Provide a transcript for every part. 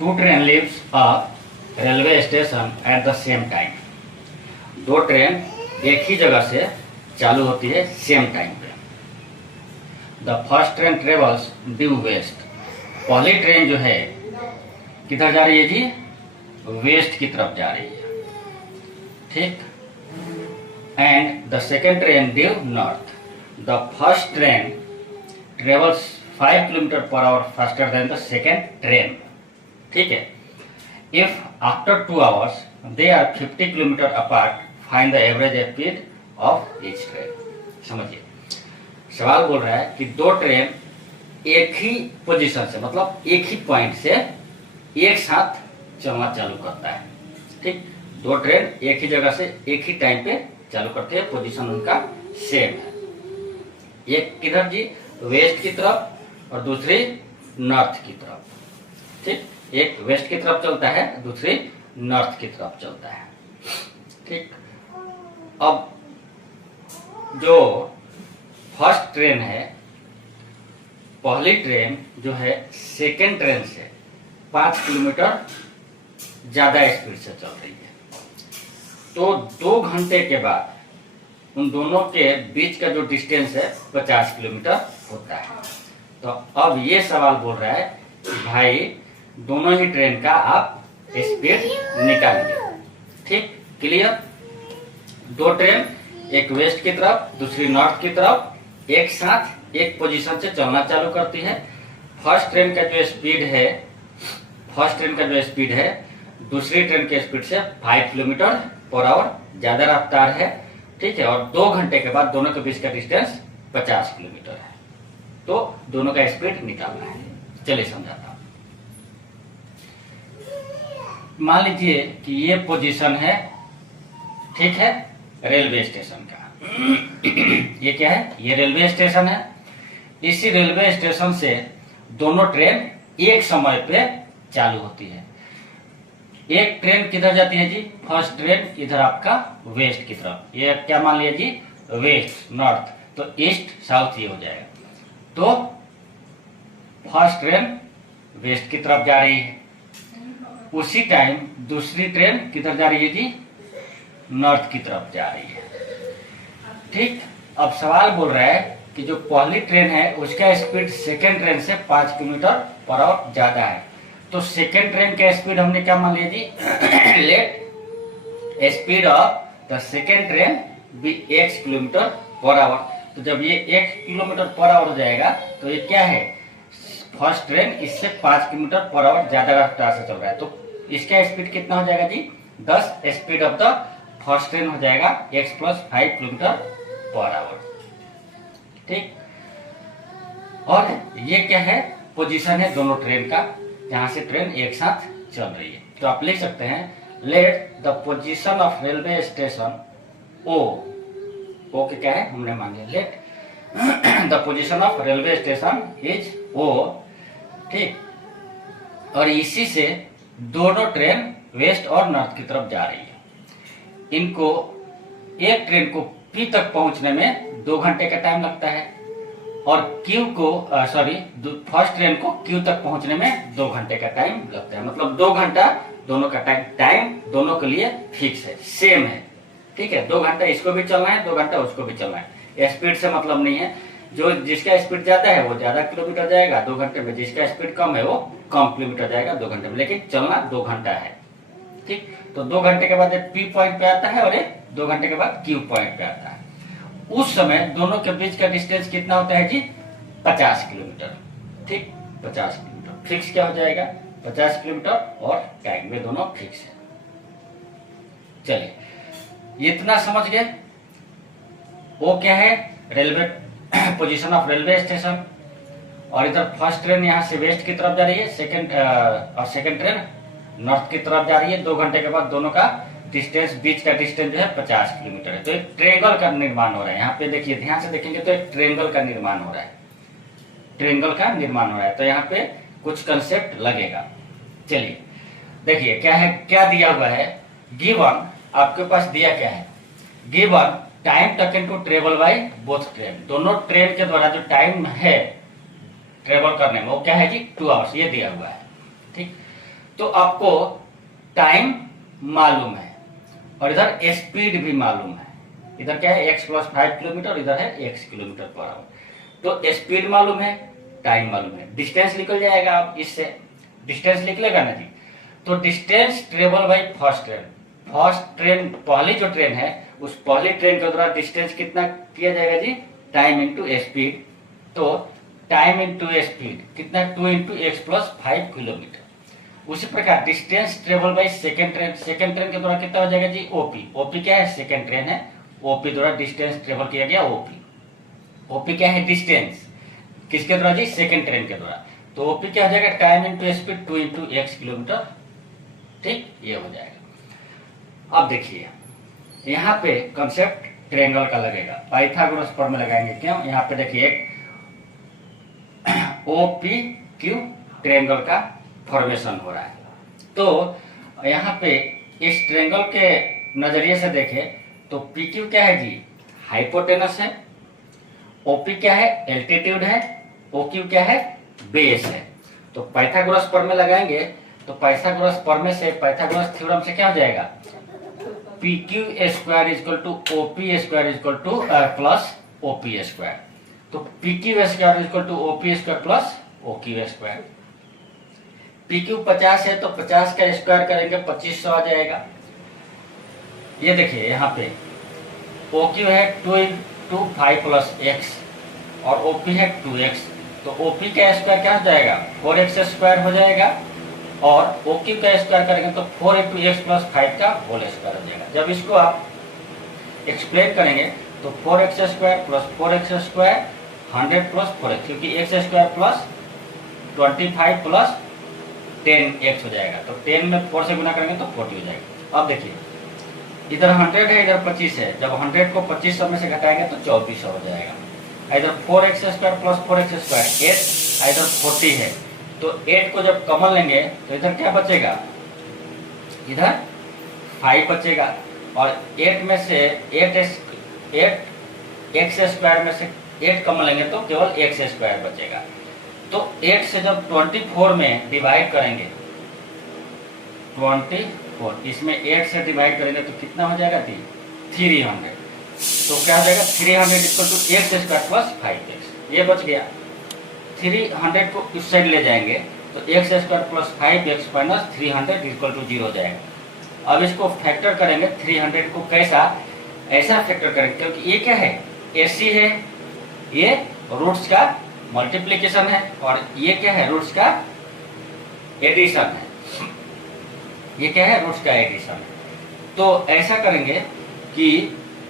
To train leaves a railway station at the same time. दो train एक ही जगह से चालू होती है सेम टाइम पे। The first train travels due west. पहली ट्रेन जो है किधर जा रही है जी? वेस्ट की तरफ जा रही है, ठीक। And the second train due north. The first train travels 5 kilometre per hour faster than the second train, ठीक है। If after 2 hours they are 50 kilometre apart, find the average speed of each train. समझिए, सवाल बोल रहा है कि दो train एक ही पोजीशन से, मतलब एक ही पॉइंट से एक साथ चलना चालू करता है, ठीक। दो ट्रेन एक ही जगह से एक ही टाइम पे चालू करते हैं, पोजीशन उनका सेम है। एक किधर जी? वेस्ट की तरफ और दूसरी नॉर्थ की तरफ, ठीक। एक वेस्ट की तरफ चलता है, दूसरी नॉर्थ की तरफ चलता है, ठीक। अब जो फर्स्ट ट्रेन है, पहली ट्रेन जो है सेकेंड ट्रेन से 5 किलोमीटर ज्यादा स्पीड से चल रही है, तो 2 घंटे के बाद उन दोनों के बीच का जो डिस्टेंस है 50 किलोमीटर होता है। तो अब ये सवाल बोल रहा है कि भाई दोनों ही ट्रेन का आप स्पीड निकालिए, ठीक। क्लियर? दो ट्रेन एक वेस्ट की तरफ दूसरी नॉर्थ की तरफ एक साथ एक पोजीशन से चलना चालू करती है। फर्स्ट ट्रेन का जो स्पीड है दूसरी ट्रेन के स्पीड से 5 किलोमीटर पर आवर ज्यादा रफ्तार है, ठीक है। और 2 घंटे के बाद दोनों के बीच का डिस्टेंस 50 किलोमीटर है, तो दोनों का स्पीड निकालना है। चलिए समझाता हूं। मान लीजिए कि ये पोजीशन है, ठीक है, रेलवे स्टेशन का। ये क्या है? ये रेलवे स्टेशन है। इसी रेलवे स्टेशन से दोनों ट्रेन एक समय पे चालू होती है। एक ट्रेन किधर जाती है जी? फर्स्ट ट्रेन इधर आपका वेस्ट की तरफ, ये क्या मान लिया जी? वेस्ट नॉर्थ, तो ईस्ट साउथ ये हो जाएगा। तो फर्स्ट ट्रेन वेस्ट की तरफ जा रही है, उसी टाइम दूसरी ट्रेन किधर जा रही है जी? नॉर्थ की तरफ जा रही है, ठीक। अब सवाल बोल रहा है कि जो पहली ट्रेन है उसका स्पीड सेकेंड ट्रेन से 5 किलोमीटर पर आवर ज्यादा है, तो सेकेंड ट्रेन का स्पीड हमने क्या मान लिया जी? Let speed of the second train b x kilometre per hour. तो जब ये 1 किलोमीटर पर आवर हो जाएगा तो ये क्या है? फर्स्ट ट्रेन इससे 5 किलोमीटर पर आवर ज्यादा रफ्तार से चल रहा है, तो इसका स्पीड कितना हो जाएगा जी? 10 speed of the first train हो जाएगा x + 5 किलोमीटर पर आवर, ठीक। और ये क्या है? पोजीशन है दोनों ट्रेन का, जहां से ट्रेन एक साथ चल रही है। तो आप लिख सकते हैं let the position of railway station O के क्या है? हमने मान लिया let the position of railway station is O, ठीक। और इसी से दोनों ट्रेन वेस्ट और नॉर्थ की तरफ जा रही है। इनको एक ट्रेन को पी तक पहुंचने में 2 घंटे का टाइम लगता है, और फर्स्ट ट्रेन को क्यू तक पहुंचने में 2 घंटे का टाइम लगता है। मतलब 2 घंटा दोनों का टाइम दोनों के लिए फिक्स है, सेम है, ठीक है। 2 घंटा इसको भी चलना है, 2 घंटा उसको भी चलना है। स्पीड से मतलब नहीं है, जो जिसका स्पीड ज्यादा है वो ज्यादा किलोमीटर जाएगा 2 घंटे में, जिसका स्पीड कम है वो कम किलोमीटर जाएगा 2 घंटे में, लेकिन चलना 2 घंटा है, ठीक। तो 2 घंटे के बाद एक पी पॉइंट पे आता है और एक 2 घंटे के बाद क्यू पॉइंट पे आता है। उस समय दोनों के बीच का डिस्टेंस कितना होता है जी? 50 किलोमीटर, ठीक। 50 किलोमीटर फिक्स क्या हो जाएगा? 50 किलोमीटर और टाइम में दोनों फिक्स है। चलिए इतना समझ गए। वो क्या है? Railway position of railway station. और इधर फर्स्ट ट्रेन यहाँ से वेस्ट की तरफ जा रही है, सेकेंड ट्रेन नॉर्थ की तरफ जा रही है। 2 घंटे के बाद दोनों का डिस्टेंस, बीच का डिस्टेंस जो है 50 किलोमीटर है। तो एक ट्रेंगल का निर्माण हो रहा है। यहाँ पे देखिए, ध्यान से देखेंगे तो एक ट्रेंगल का निर्माण हो रहा है, ट्रेंगल का निर्माण हो रहा है। तो यहाँ पे कुछ कंसेप्ट लगेगा। चलिए देखिए क्या है, क्या दिया हुआ है। गिवन, आपके पास दिया क्या है? Given time taken to travel by both train. दोनों ट्रेन के द्वारा जो टाइम है ट्रेवल करने में वो क्या है जी? 2 आवर्स, ये दिया हुआ है, ठीक। तो आपको टाइम मालूम है और इधर स्पीड भी मालूम है। इधर क्या है, x प्लस 5 किलोमीटर, इधर है x किलोमीटर पर आवर। तो स्पीड मालूम है, टाइम मालूम है, डिस्टेंस निकल जाएगा। आप इससे डिस्टेंस निकलेगा ना जी। तो distance travel by first train, first train पहली जो ट्रेन है उस पहली ट्रेन के द्वारा डिस्टेंस कितना किया जाएगा जी, टाइम इंटू स्पीड। तो टाइम इंटू स्पीड कितना, 2 इंटू एक्स प्लस 5 किलोमीटर। उसी प्रकार distance travel by second train, second train के द्वारा कितना हो जाएगा जी, ओपी। ओपी क्या है, सेकेंड ट्रेन है, ओपी द्वारा डिस्टेंस ट्रेवल किया गया ओपी। ओपी क्या है, डिस्टेंस, किसके द्वारा जी, सेकेंड ट्रेन के द्वारा। तो ओपी क्या हो जाएगा, time into speed 2 into x kilometre. ठीक, ये हो जाएगा। अब देखिए यहाँ पे कंसेप्ट ट्रायंगल का लगेगा, पाइथागोरस पर में लगाएंगे। क्यों, यहाँ पे देखिए एक ओपी क्यू ट्रायंगल का फॉर्मेशन हो रहा है। तो यहाँ पे इस ट्रायंगल के नजरिए से देखें तो पी क्यू क्या है जी, हाइपोटेनस है, ओपी क्या है, एल्टीट्यूड है, ओक्यू क्या है, बेस है। तो पाइथागोरस पर में लगाएंगे तो पाइथागोरस पर में से, पाइथागोरस थ्योरम से क्या हो जाएगा, P Q square equal to OP square equal to plus OP square. तो P Q square equal to OP square plus OQ square. P Q 50 है तो 50 का स्क्वायर करेंगे 2500 आ जाएगा। ये देखिए यहाँ पे OQ है 2 इंटू 5 प्लस एक्स और OP है 2x। तो OP का स्क्वायर क्या हो जाएगा, 4x स्क्वायर हो जाएगा और OQ का स्क्वायर करेंगे तो 4 इंटू एक्स प्लस 5 का होल स्क्वायर हो जाएगा। जब इसको आप एक्सप्लेन करेंगे तो 4x square plus 4x square 100 plus 4x, क्योंकि x square plus 25 plus 10x हो जाएगा। तो 10 में 4 से गुना करेंगे तो 40 हो जाएगा। अब देखिए इधर 100 है, इधर 25 है, जब 100 को 2500 में से घटाएंगे तो 2400 हो जाएगा। इधर 4x square plus 4x square 8, इधर 40 है, तो 8 को जब कॉमन लेंगे तो इधर क्या बचेगा, इधर 5 बचेगा और 8 में से 8x स्क्वायर में से 8 कॉमन लेंगे तो केवल x स्क्वायर बचेगा। तो 8 से जब 24 में डिवाइड करेंगे, 24 इसमें 8 से डिवाइड करेंगे तो कितना हो जाएगा, 300। तो क्या हो जाएगा, 300 equal to x square plus 5x। ये बच गया। 300 को इस साइड ले जाएंगे तो x square plus 5x minus 300 equal to 0 हो जाएगा। अब इसको फैक्टर करेंगे, 300 को कैसा, ऐसा फैक्टर करेंगे क्योंकि ये क्या है, AC है, ये रूट्स का मल्टीप्लीकेशन है और ये क्या है, रूट्स का एडिशन है। ये क्या है, रूट्स का एडिशन है। तो ऐसा करेंगे कि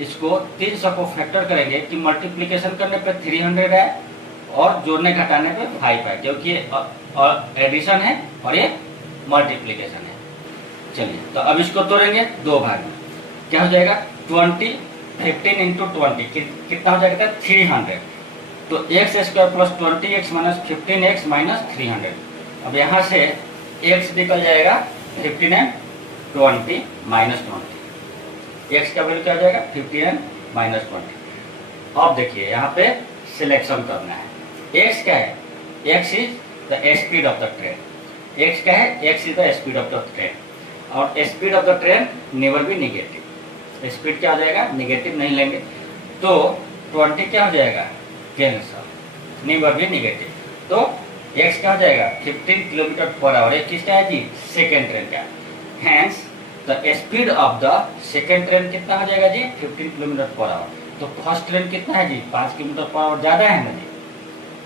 इसको 300 को फैक्टर करेंगे कि मल्टीप्लीकेशन करने पे 300 है और जोड़ने घटाने पे 5 है, क्योंकि ये एडिशन है और ये मल्टीप्लीकेशन है। चलिए तो अब इसको तोड़ेंगे दो भाग में, क्या हो जाएगा, 15 इंटू 20 कितना हो जाएगा, 300। तो x square plus 20x minus 15x minus 300। अब यहाँ से x निकल जाएगा 15 एंड 20 माइनस 20, एक्स का वैल्यू क्या हो जाएगा, 15 एंड माइनस 20। अब देखिए यहाँ पे सिलेक्शन करना है। x क्या है, x is the speed of the train. x क्या है, x is the speed of the train और speed of the train never be negative. Speed क्या हो जाएगा, निगेटिव नहीं लेंगे तो 20 क्या हो जाएगा, कैंसल, नेवर बी निगेटिव। तो x क्या हो जाएगा, 15 किलोमीटर पर आवर। ये किसका है जी, सेकेंड ट्रेन का। Hence the speed of the second train कितना हो जाएगा जी, 15 किलोमीटर पर आवर। तो फर्स्ट ट्रेन कितना है जी, 5 किलोमीटर पर आवर ज्यादा है ना जी,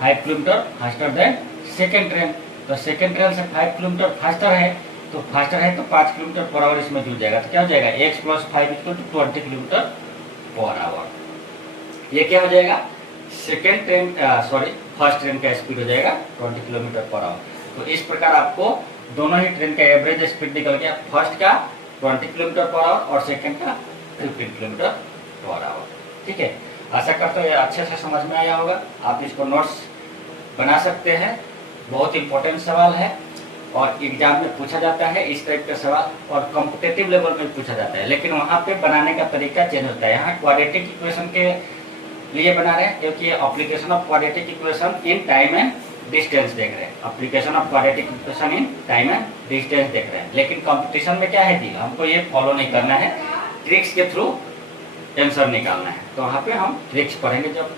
5 kilometre faster than second train. तो सेकेंड ट्रेन से 5 किलोमीटर फास्टर है, तो फास्टर है तो 5 किलोमीटर पर आवर इसमें जुड़ जाएगा। तो क्या हो जाएगा, x plus 5 equal to 20 kilometre per hour. ये क्या हो जाएगा, सेकेंड ट्रेन फर्स्ट ट्रेन का स्पीड हो जाएगा 20 किलोमीटर पर आवर। तो इस प्रकार आपको दोनों ही ट्रेन का एवरेज स्पीड निकल गया, फर्स्ट का 20 किलोमीटर पर आवर और सेकेंड का 15 किलोमीटर पर आवर। ठीक है, आशा करते हैं अच्छे से समझ में आया होगा। आप इसको नोट्स बना सकते हैं, बहुत इंपॉर्टेंट सवाल है और एग्जाम में पूछा जाता है इस टाइप का सवाल, और कॉम्पिटेटिव लेवल में पूछा जाता है, लेकिन वहाँ पे बनाने का तरीका चेंज होता है। यहाँ क्वाड्रेटिक इक्वेशन के लिए बना रहे हैं क्योंकि application of quadratic equation in time and distance देख रहे हैं, application of quadratic equation in time and distance देख रहे हैं। लेकिन कंपटीशन में क्या है कि हमको ये फॉलो नहीं करना है, ट्रिक्स के थ्रू आंसर निकालना है। तो वहाँ पे हम ट्रिक्स पढ़ेंगे जब